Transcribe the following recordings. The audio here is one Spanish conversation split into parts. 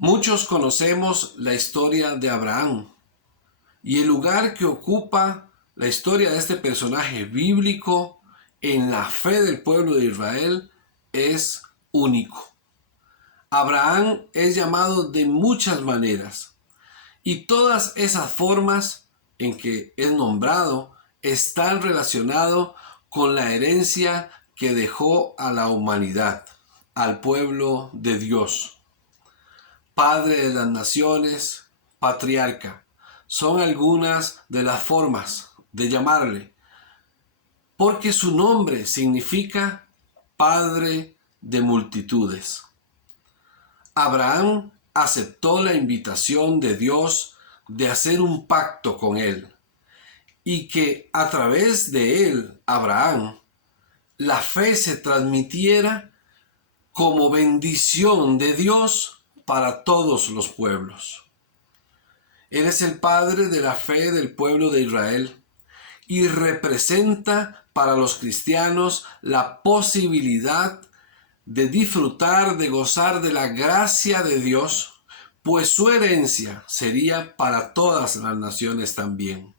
Muchos conocemos la historia de Abraham y el lugar que ocupa la historia de este personaje bíblico en la fe del pueblo de Israel es único. Abraham es llamado de muchas maneras y todas esas formas en que es nombrado están relacionadas con la herencia que dejó a la humanidad, al pueblo de Dios. Padre de las naciones, patriarca, son algunas de las formas de llamarle, porque su nombre significa Padre de multitudes. Abraham aceptó la invitación de Dios de hacer un pacto con él y que a través de él, Abraham, la fe se transmitiera como bendición de Dios para todos los pueblos. Él es el padre de la fe del pueblo de Israel y representa para los cristianos la posibilidad de disfrutar, de gozar de la gracia de Dios, pues su herencia sería para todas las naciones también.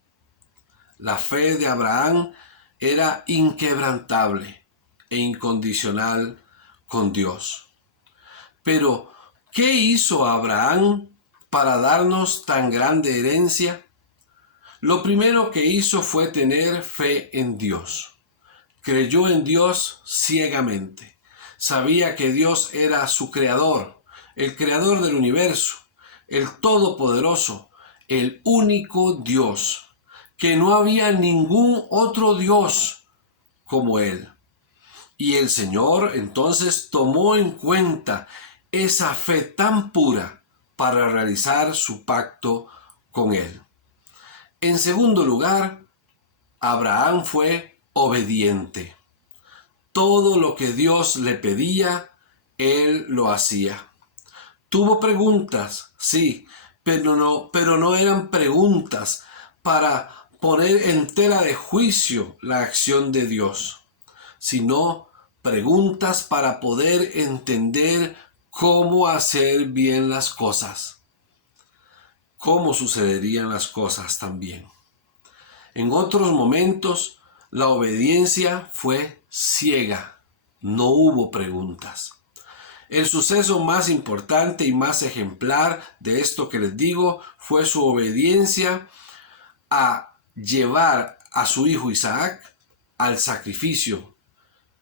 La fe de Abraham era inquebrantable e incondicional con Dios. Pero, ¿qué hizo Abraham para darnos tan grande herencia? Lo primero que hizo fue tener fe en Dios. Creyó en Dios ciegamente. Sabía que Dios era su creador, el creador del universo, el todopoderoso, el único Dios, que no había ningún otro Dios como Él. Y el Señor entonces tomó en cuenta esa fe tan pura para realizar su pacto con Él. En segundo lugar, Abraham fue obediente. Todo lo que Dios le pedía, él lo hacía. Tuvo preguntas, sí, pero no eran preguntas para poner en tela de juicio la acción de Dios, sino preguntas para poder entender cómo hacer bien las cosas, cómo sucederían las cosas también. En otros momentos, la obediencia fue ciega, no hubo preguntas. El suceso más importante y más ejemplar de esto que les digo fue su obediencia a llevar a su hijo Isaac al sacrificio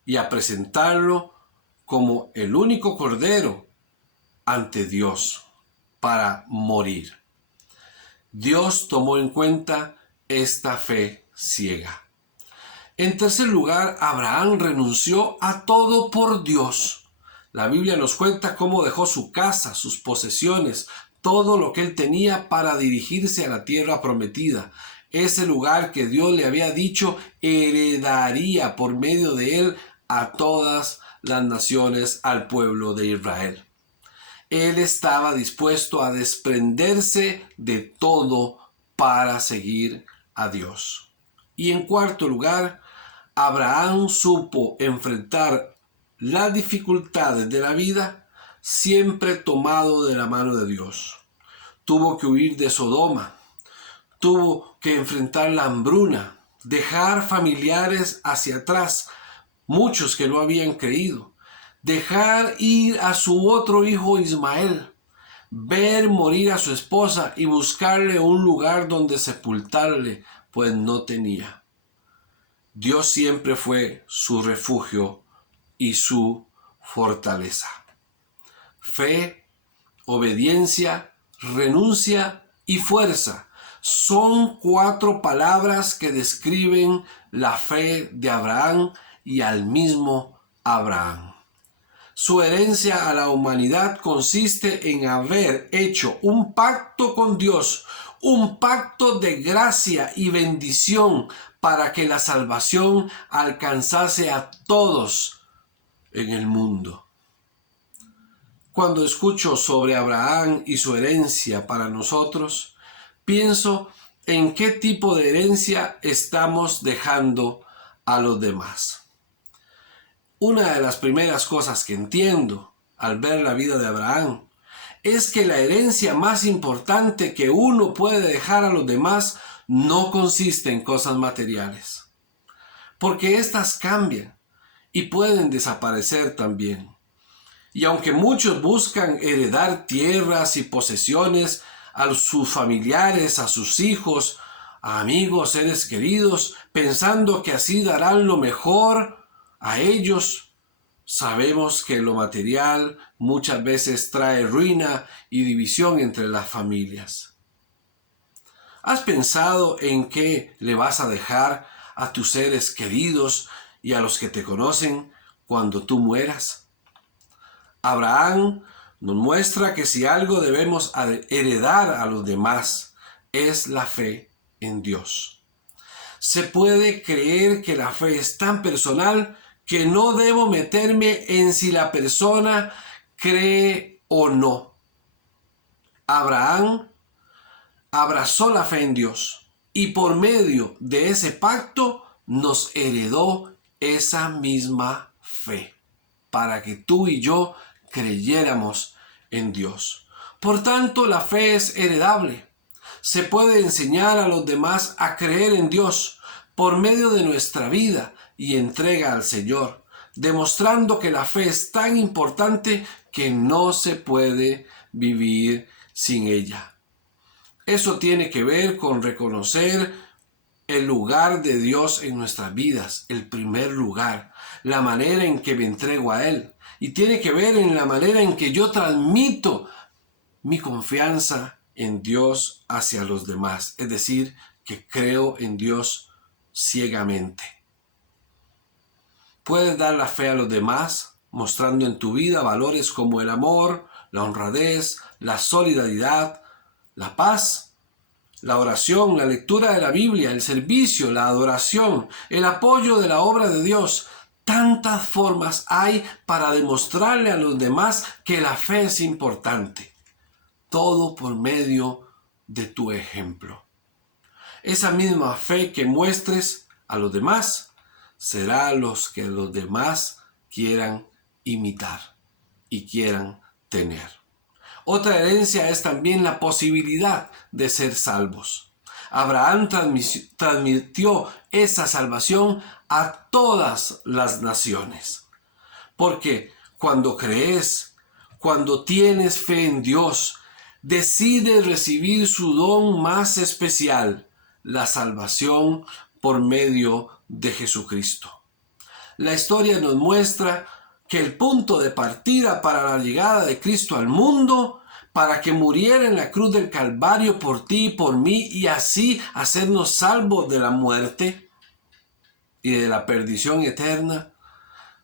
y a presentarlo como el único cordero ante Dios para morir. Dios tomó en cuenta esta fe ciega. En tercer lugar, Abraham renunció a todo por Dios. La Biblia nos cuenta cómo dejó su casa, sus posesiones, todo lo que él tenía para dirigirse a la tierra prometida, ese lugar que Dios le había dicho heredaría por medio de él a todas las naciones, al pueblo de Israel. Él estaba dispuesto a desprenderse de todo para seguir a Dios. Y en cuarto lugar, Abraham supo enfrentar las dificultades de la vida siempre tomado de la mano de Dios. Tuvo que huir de Sodoma, tuvo que enfrentar la hambruna, dejar familiares hacia atrás, muchos que no habían creído, dejar ir a su otro hijo Ismael, ver morir a su esposa y buscarle un lugar donde sepultarle, pues no tenía. Dios siempre fue su refugio y su fortaleza. Fe, obediencia, renuncia y fuerza son 4 palabras que describen la fe de Abraham y al mismo Abraham. Su herencia a la humanidad consiste en haber hecho un pacto con Dios, un pacto de gracia y bendición para que la salvación alcanzase a todos en el mundo. Cuando escucho sobre Abraham y su herencia para nosotros, pienso en qué tipo de herencia estamos dejando a los demás. Una de las primeras cosas que entiendo al ver la vida de Abraham es que la herencia más importante que uno puede dejar a los demás no consiste en cosas materiales, porque éstas cambian y pueden desaparecer también. Y aunque muchos buscan heredar tierras y posesiones a sus familiares, a sus hijos, a amigos, seres queridos, pensando que así darán lo mejor a ellos, sabemos que lo material muchas veces trae ruina y división entre las familias. ¿Has pensado en qué le vas a dejar a tus seres queridos y a los que te conocen cuando tú mueras? Abraham nos muestra que si algo debemos heredar a los demás es la fe en Dios. Se puede creer que la fe es tan personal que no debo meterme en si la persona cree o no. Abraham abrazó la fe en Dios y por medio de ese pacto nos heredó esa misma fe para que tú y yo creyéramos en Dios. Por tanto, la fe es heredable. Se puede enseñar a los demás a creer en Dios por medio de nuestra vida y entrega al Señor, demostrando que la fe es tan importante que no se puede vivir sin ella. Eso tiene que ver con reconocer el lugar de Dios en nuestras vidas, el primer lugar, la manera en que me entrego a Él. Y tiene que ver en la manera en que yo transmito mi confianza en Dios hacia los demás. Es decir, que creo en Dios ciegamente. Puedes dar la fe a los demás mostrando en tu vida valores como el amor, la honradez, la solidaridad, la paz, la oración, la lectura de la Biblia, el servicio, la adoración, el apoyo de la obra de Dios. Tantas formas hay para demostrarle a los demás que la fe es importante. Todo por medio de tu ejemplo. Esa misma fe que muestres a los demás será los que los demás quieran imitar y quieran tener. Otra herencia es también la posibilidad de ser salvos. Abraham transmitió esa salvación a todas las naciones. Porque cuando crees, cuando tienes fe en Dios, decides recibir su don más especial, la salvación por medio de Jesucristo. La historia nos muestra que el punto de partida para la llegada de Cristo al mundo, para que muriera en la cruz del Calvario por ti y por mí, y así hacernos salvos de la muerte y de la perdición eterna,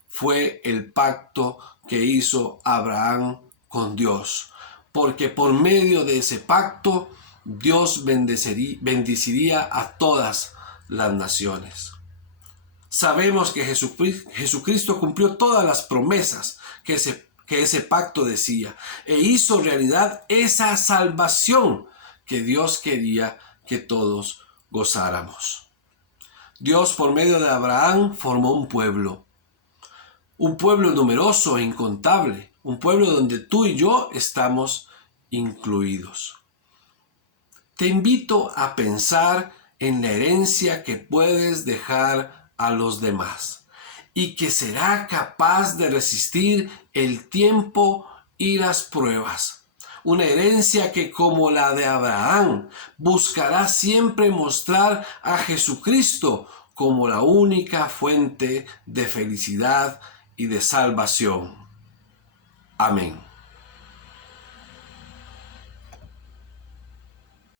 fue el pacto que hizo Abraham con Dios. Porque por medio de ese pacto, Dios bendeciría a todas las naciones. Sabemos que Jesucristo cumplió todas las promesas que ese pacto decía e hizo realidad esa salvación que Dios quería que todos gozáramos. Dios por medio de Abraham formó un pueblo numeroso e incontable, un pueblo donde tú y yo estamos incluidos. Te invito a pensar en la herencia que puedes dejar a los demás y que será capaz de resistir el tiempo y las pruebas. Una herencia que, como la de Abraham, buscará siempre mostrar a Jesucristo como la única fuente de felicidad y de salvación. Amén.